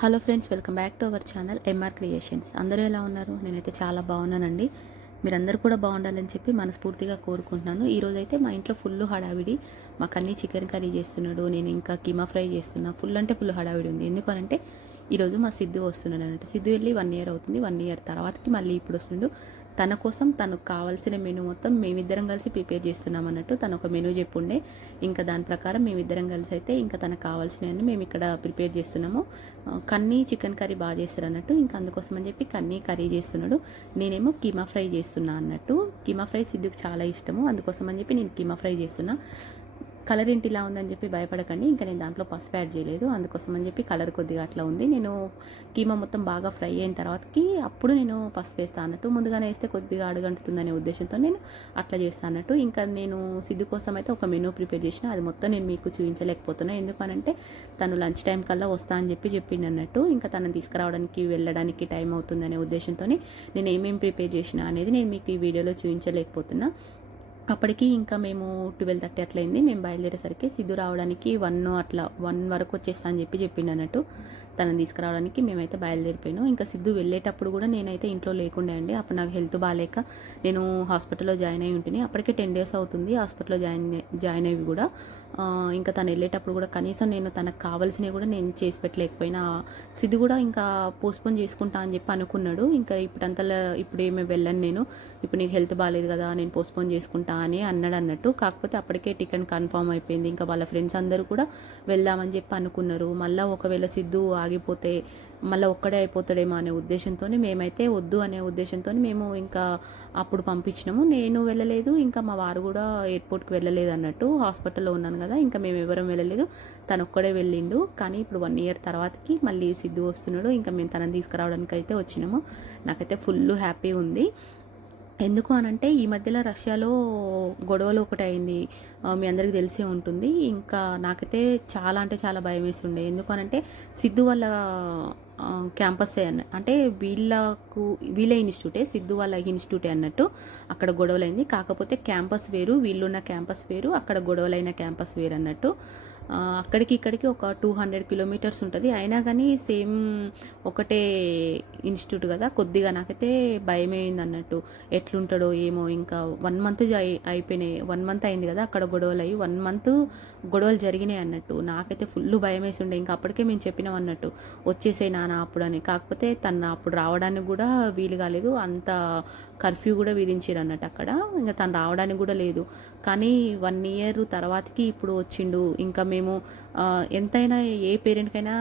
Hello friends, welcome back to our channel MR creations. అందరూ ఎలా ఉన్నారు? నేనైతే చాలా బాగున్నానండి. మీరందరూ కూడా బాగుండాలని చెప్పి మనస్ఫూర్తిగా కోరుకుంటున్నాను. ఈరోజైతే మా ఇంట్లో ఫుల్ హడావిడి. మాకు అన్నీ చికెన్ కర్రీ చేస్తున్నాడు, నేను ఇంకా కీమా ఫ్రై చేస్తున్నా. ఫుల్ అంటే ఫుల్ హడావిడి ఉంది. ఎందుకనంటే ఈరోజు మా సిద్ధు వస్తున్నాడు అన్నట్టు. సిద్ధు వెళ్ళి 1 ఇయర్ అవుతుంది. 1 ఇయర్ తర్వాతకి మళ్ళీ ఇప్పుడు వస్తుండు. తన కోసం తనకు కావాల్సిన మెనూ మొత్తం మేమిద్దరం కలిసి ప్రిపేర్ చేస్తున్నాం అన్నట్టు. తను ఒక మెనూ చెప్పుండే, ఇంకా దాని ప్రకారం మేమిద్దరం కలిసి అయితే ఇంకా తనకు కావాల్సినవన్నీ మేము ఇక్కడ ప్రిపేర్ చేస్తున్నాము. కన్నీ చికెన్ కర్రీ బాగా చేస్తారు అన్నట్టు. ఇంకా అందుకోసం అని చెప్పి కన్నీ కర్రీ చేస్తున్నాడు, నేనేమో కీమా ఫ్రై చేస్తున్నా అన్నట్టు. కీమా ఫ్రై సిద్ధుకు చాలా ఇష్టము, అందుకోసం అని చెప్పి నేను కీమా ఫ్రై చేస్తున్నా. కలర్ ఏంటి ఇలా ఉందని చెప్పి భయపడకండి, ఇంకా నేను దాంట్లో పసుపు యాడ్ చేయలేదు, అందుకోసం అని చెప్పి కలర్ కొద్దిగా అట్లా ఉంది. నేను కీమా మొత్తం బాగా ఫ్రై అయిన తర్వాతకి అప్పుడు నేను పసుపు వేస్తాను అన్నట్టు. ముందుగానే వేస్తే కొద్దిగా అడుగంటుతుందనే ఉద్దేశంతో నేను అట్లా చేస్తాను అన్నట్టు. ఇంకా నేను సిద్ధు కోసం అయితే ఒక మెనూ ప్రిపేర్ చేసిన, అది మొత్తం నేను మీకు చూపించలేకపోతున్నా. ఎందుకనంటే తను లంచ్ టైం కల్లా వస్తా అని చెప్పి చెప్పిండు అన్నట్టు. ఇంకా తనని తీసుకురావడానికి వెళ్ళడానికి టైం అవుతుందనే ఉద్దేశంతో నేను ఏమేమి ప్రిపేర్ చేసిన అనేది నేను మీకు ఈ వీడియోలో చూపించలేకపోతున్నా. అప్పటికి ఇంకా మేము 12:30 అట్లా అయింది. మేము బయలుదేరేసరికి సిద్ధు రావడానికి 1 వరకు వచ్చేస్తా అని చెప్పి చెప్పిండు అన్నట్టు. తనని తీసుకురావడానికి మేమైతే బయలుదేరిపోయాను. ఇంకా సిద్ధు వెళ్ళేటప్పుడు కూడా నేనైతే ఇంట్లో లేకుండే అండి. అప్పుడు నాకు హెల్త్ బాగాలేక నేను హాస్పిటల్లో జాయిన్ అయి ఉంటుంది. అప్పటికే 10 days అవుతుంది హాస్పిటల్లో జాయిన్ అయ్యి కూడా. ఇంకా తను వెళ్ళేటప్పుడు కూడా కనీసం నేను తనకు కావాల్సినవి కూడా నేను చేసి పెట్టలేకపోయినా. సిద్ధు కూడా ఇంకా పోస్ట్పోన్ చేసుకుంటా అని చెప్పి అనుకున్నాడు. ఇంకా ఇప్పుడు ఏమీ వెళ్ళను నేను, ఇప్పుడు నీకు హెల్త్ బాగాలేదు కదా, నేను పోస్ట్పోన్ చేసుకుంటా అని అన్నాడు అన్నట్టు. కాకపోతే అప్పటికే టికెట్ కన్ఫర్మ్ అయిపోయింది. ఇంకా వాళ్ళ ఫ్రెండ్స్ అందరూ కూడా వెళ్దామని చెప్పి అనుకున్నారు. మళ్ళీ ఒకవేళ సిద్ధు ఆగిపోతే మళ్ళీ ఒక్కడే అయిపోతాడేమో అనే ఉద్దేశంతో మేమైతే వద్దు అనే ఉద్దేశంతో మేము ఇంకా అప్పుడు పంపించినాము. నేను వెళ్ళలేదు, ఇంకా మా వారు కూడా ఎయిర్పోర్ట్కి వెళ్ళలేదు అన్నట్టు. హాస్పిటల్లో ఉన్నాను కదా, ఇంకా మేము ఎవరం వెళ్ళలేదు, తను ఒక్కడే వెళ్ళిండు. కానీ ఇప్పుడు 1 year తర్వాతకి మళ్ళీ సిద్ధు వస్తున్నాడు. ఇంకా మేము తనని తీసుకురావడానికి అయితే వచ్చినాము. నాకైతే ఫుల్ హ్యాపీ ఉంది. ఎందుకు అనంటే ఈ మధ్యలో రష్యాలో గొడవలు ఒకటి అయింది, మీ అందరికీ తెలిసే ఉంటుంది. ఇంకా నాకైతే చాలా అంటే చాలా భయం వేసి ఉండే. ఎందుకు అనంటే సిద్ధు వాళ్ళ క్యాంపస్సే అంటే వీళ్ళ ఇన్స్టిట్యూటే, సిద్ధు వాళ్ళ ఇన్స్టిట్యూటే అన్నట్టు. అక్కడ గొడవలైంది. కాకపోతే క్యాంపస్ వేరు, వీళ్ళున్న క్యాంపస్ వేరు, అక్కడ గొడవలైన క్యాంపస్ వేరు అన్నట్టు. అక్కడికి ఇక్కడికి ఒక 200 kilometers ఉంటుంది. అయినా కానీ సేమ్ ఒకటే ఇన్స్టిట్యూట్ కదా. కొద్దిగా నాకైతే భయమైంది అన్నట్టు, ఎట్లుంటాడో ఏమో. ఇంకా 1 month అయిపోయినాయి, 1 month అయింది కదా అక్కడ గొడవలు అయ్యి. 1 month గొడవలు జరిగినాయి అన్నట్టు. నాకైతే ఫుల్ భయం వేసి ఉండే. ఇంకా అప్పటికే మేము చెప్పినాం అన్నట్టు, వచ్చేసే నాన్న అప్పుడు అని. కాకపోతే తను అప్పుడు రావడానికి కూడా వీలు కాలేదు, అంత కర్ఫ్యూ కూడా విధించారు అన్నట్టు అక్కడ. ఇంకా తను రావడానికి కూడా లేదు. కానీ 1 year తర్వాతకి ఇప్పుడు వచ్చిండు. ఇంకా మేము ఎంతైనా ఏ పేరెంట్కైనా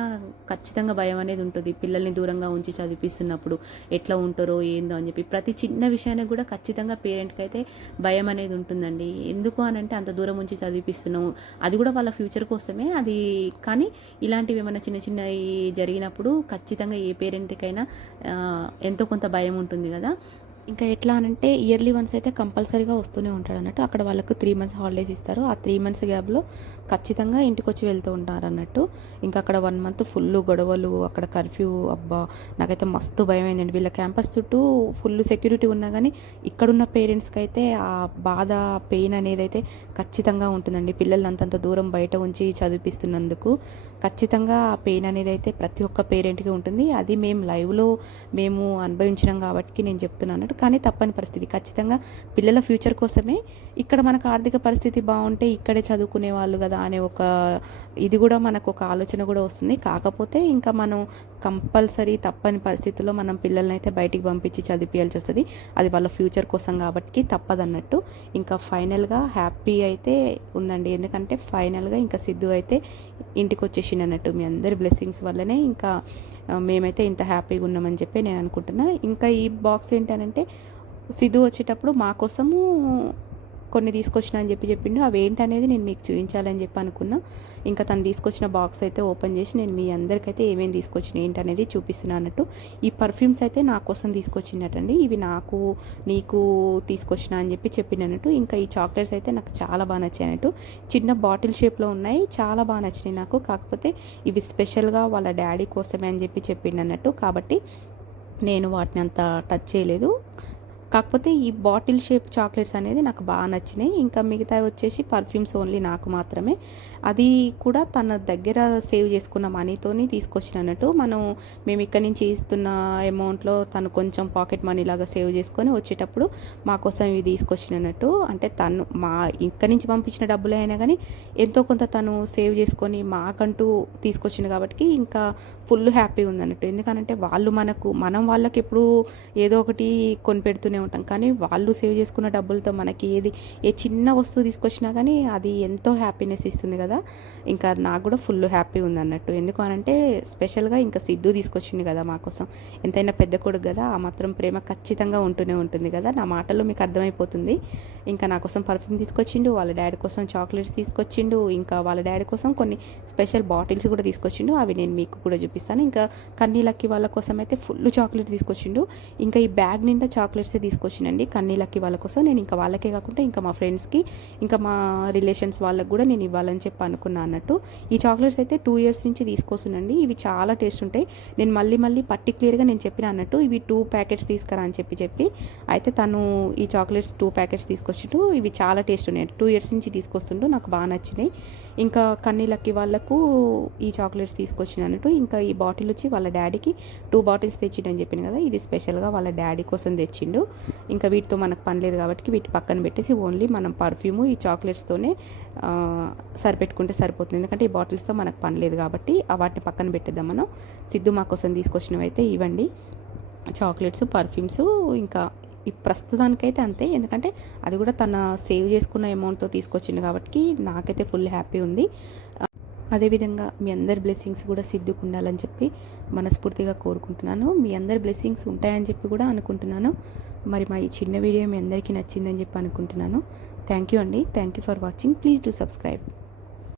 ఖచ్చితంగా భయం అనేది ఉంటుంది, పిల్లల్ని దూరంగా ఉంచి చదివిస్తున్నప్పుడు ఎట్లా ఉంటారో ఏందో అని చెప్పి. ప్రతి చిన్న విషయానికి కూడా ఖచ్చితంగా పేరెంట్కి అయితే భయం అనేది ఉంటుందండి. ఎందుకు అని అంటే అంత దూరం ఉంచి చదివిస్తున్నాము, అది కూడా వాళ్ళ ఫ్యూచర్ కోసమే అది. కానీ ఇలాంటివి ఏమైనా చిన్న చిన్నవి జరిగినప్పుడు ఖచ్చితంగా ఏ పేరెంట్కైనా ఎంతో కొంత భయం ఉంటుంది కదా. ఇంకా ఎట్లా అనంటే ఇయర్లీ వన్స్ అయితే కంపల్సరీగా వస్తూనే ఉంటాడు అన్నట్టు. అక్కడ వాళ్ళకు 3 months హాలిడేస్ ఇస్తారు. ఆ 3 months గ్యాప్లో ఖచ్చితంగా ఇంటికి వచ్చి వెళ్తూ ఉంటారు అన్నట్టు. ఇంకా అక్కడ 1 month ఫుల్ గొడవలు, అక్కడ కర్ఫ్యూ. అబ్బా, నాకైతే మస్తు భయం అయిందండి. వీళ్ళ క్యాంపస్ చుట్టూ ఫుల్ సెక్యూరిటీ ఉన్నా కానీ ఇక్కడున్న పేరెంట్స్కి అయితే ఆ బాధ, పెయిన్ అనేది అయితే ఖచ్చితంగా ఉంటుందండి. పిల్లల్ని అంతంత దూరం బయట ఉంచి చదివిస్తున్నందుకు ఖచ్చితంగా ఆ పెయిన్ అనేది అయితే ప్రతి ఒక్క పేరెంట్కి ఉంటుంది. అది మేము లైవ్లో అనుభవించినాం కాబట్టి నేను చెప్తున్నాను. కానీ తప్పని పరిస్థితి, ఖచ్చితంగా పిల్లల ఫ్యూచర్ కోసమే. ఇక్కడ మనకు ఆర్థిక పరిస్థితి బాగుంటే ఇక్కడే చదువుకునే వాళ్ళు కదా అనే ఒక ఇది కూడా మనకు ఒక ఆలోచన కూడా వస్తుంది. కాకపోతే ఇంకా మనం కంపల్సరీ తప్పని పరిస్థితుల్లో మనం పిల్లల్ని అయితే బయటికి పంపించి చదివించాల్సి వస్తుంది. అది వాళ్ళ ఫ్యూచర్ కోసం కాబట్టి తప్పదన్నట్టు. ఇంకా ఫైనల్గా హ్యాపీ అయితే ఉందండి. ఎందుకంటే ఫైనల్గా ఇంకా సిద్ధు అయితే ఇంటికి వచ్చేసిండు మీ అందరి బ్లెస్సింగ్స్ వల్లనే ఇంకా మేమైతే ఇంత హ్యాపీగా ఉన్నామని చెప్పి నేను అనుకుంటున్నా. ఇంకా ఈ బాక్స్ ఏంటనంటే సిద్ధు వచ్చేటప్పుడు మా కోసము కొన్ని తీసుకొచ్చిన అని చెప్పిండు. అవి ఏంటనేది నేను మీకు చూపించాలని చెప్పి అనుకున్నా. ఇంకా తను తీసుకొచ్చిన బాక్స్ అయితే ఓపెన్ చేసి నేను మీ అందరికైతే ఏమేమి తీసుకొచ్చిన ఏంటనేది చూపిస్తున్నా అన్నట్టు. ఈ పర్ఫ్యూమ్స్ అయితే నా కోసం తీసుకొచ్చినట్టండి. ఇవి నీకు తీసుకొచ్చిన అని చెప్పినట్టు. ఇంకా ఈ చాక్లెట్స్ అయితే నాకు చాలా బాగా నచ్చాయి అన్నట్టు. చిన్న బాటిల్ షేప్లో ఉన్నాయి, చాలా బాగా నచ్చినాయి నాకు. కాకపోతే ఇవి స్పెషల్గా వాళ్ళ డాడీ కోసమే అని చెప్పిండు అన్నట్టు. కాబట్టి నేను వాటిని అంత టచ్ చేయలేదు. కాకపోతే ఈ బాటిల్ షేప్ చాక్లెట్స్ అనేది నాకు బాగా నచ్చినాయి. ఇంకా మిగతావి వచ్చేసి పర్ఫ్యూమ్స్ ఓన్లీ నాకు మాత్రమే. అది కూడా తన దగ్గర సేవ్ చేసుకున్న మనీతోని తీసుకొచ్చినట్టు. మేము ఇక్కడి నుంచి ఇస్తున్న అమౌంట్లో తను కొంచెం పాకెట్ మనీ లాగా సేవ్ చేసుకొని వచ్చేటప్పుడు మా కోసం ఇవి తీసుకొచ్చినట్టు. అంటే తను ఇక్కడి నుంచి పంపించిన డబ్బులే అయినా కానీ ఎంతో కొంత తను సేవ్ చేసుకొని మాకంటూ తీసుకొచ్చింది కాబట్టి ఇంకా ఫుల్ హ్యాపీ ఉందన్నట్టు. ఎందుకనంటే మనం వాళ్ళకి ఎప్పుడు ఏదో ఒకటి కొనిపెడుతూనే ఉంటాం, కానీ వాళ్ళు సేవ్ చేసుకున్న డబ్బులతో మనకి ఏ చిన్న వస్తువు తీసుకొచ్చినా కానీ అది ఎంతో హ్యాపీనెస్ ఇస్తుంది కదా. ఇంకా నాకు కూడా ఫుల్ హ్యాపీ ఉంది అన్నట్టు. ఎందుకు అనంటే స్పెషల్గా ఇంకా సిద్ధు తీసుకొచ్చింది కదా మా కోసం. ఎంతైనా పెద్ద కొడుకు కదా, ఆ మాత్రం ప్రేమ ఖచ్చితంగా ఉంటూనే ఉంటుంది కదా. నా మాటల్లో మీకు అర్థమైపోతుంది. ఇంకా నా కోసం పర్ఫ్యూమ్ తీసుకొచ్చిండు, వాళ్ళ డాడీ కోసం చాక్లెట్స్ తీసుకొచ్చిండు, ఇంకా వాళ్ళ డాడీ కోసం కొన్ని స్పెషల్ బాటిల్స్ కూడా తీసుకొచ్చిండు. అవి నేను మీకు కూడా చూపిస్తాను. ఇంకా కన్నీలకి వాళ్ళ కోసం అయితే ఫుల్ చాక్లెట్ తీసుకొచ్చిండు. ఇంకా ఈ బ్యాగ్ నిండా చాక్లెట్సే తీసుకొచ్చినండి కన్నీలకి వాళ్ళ కోసం. నేను ఇంకా వాళ్ళకే కాకుండా ఇంకా మా ఫ్రెండ్స్కి, ఇంకా మా రిలేషన్స్ వాళ్ళకి కూడా నేను ఇవ్వాలని చెప్పి అనుకున్నాను అన్నట్టు. ఈ చాక్లెట్స్ అయితే 2 years నుంచి తీసుకొస్తున్నాండి. ఇవి చాలా టేస్ట్ ఉంటాయి. నేను మళ్ళీ పర్టిక్యులర్గా నేను చెప్పిన అన్నట్టు ఇవి 2 ప్యాకెట్స్ తీసుకురా అని చెప్పి అయితే తను ఈ చాక్లెట్స్ 2 ప్యాకెట్స్ తీసుకొచ్చిండు. ఇవి చాలా టేస్ట్ ఉన్నాయి. 2 years నుంచి తీసుకొస్తుంటూ నాకు బాగా నచ్చినాయి. ఇంకా కన్నీలకి వాళ్ళకు ఈ చాక్లెట్స్ తీసుకొచ్చిన అన్నట్టు. ఇంకా ఈ బాటిల్ వచ్చి వాళ్ళ డాడీకి 2 bottles తెచ్చిండని చెప్పాను కదా. ఇది స్పెషల్గా వాళ్ళ డాడీ కోసం తెచ్చిండు. ఇంకా వీటితో మనకు పని లేదు కాబట్టి వీటి పక్కన పెట్టేసి ఓన్లీ మనం పర్ఫ్యూము ఈ చాక్లెట్స్తోనే సరిపెట్టుకుంటే సరిపోతుంది. ఎందుకంటే ఈ బాటిల్స్తో మనకు పని లేదు కాబట్టి వాటిని పక్కన పెట్టేద్దాం మనం. సిద్ధు మా కోసం తీసుకొచ్చినవి అయితే ఇవ్వండి, చాక్లెట్స్, పర్ఫ్యూమ్స్. ఇంకా ఈ ప్రస్తుతానికైతే అంతే. ఎందుకంటే అది కూడా తన సేవ్ చేసుకున్న అమౌంట్తో తీసుకొచ్చింది కాబట్టి నాకైతే ఫుల్ హ్యాపీ ఉంది. అదేవిధంగా మీ అందరి బ్లెస్సింగ్స్ కూడా సిద్ధుకు ఉండాలని చెప్పి మనస్ఫూర్తిగా కోరుకుంటున్నాను. మీ అందరి బ్లెస్సింగ్స్ ఉంటాయని చెప్పి కూడా అనుకుంటున్నాను. మరి మా ఈ చిన్న వీడియో మీ అందరికీ నచ్చిందని చెప్పి అనుకుంటున్నాను. థ్యాంక్ యూ అండి. Thank you for watching. Please do subscribe.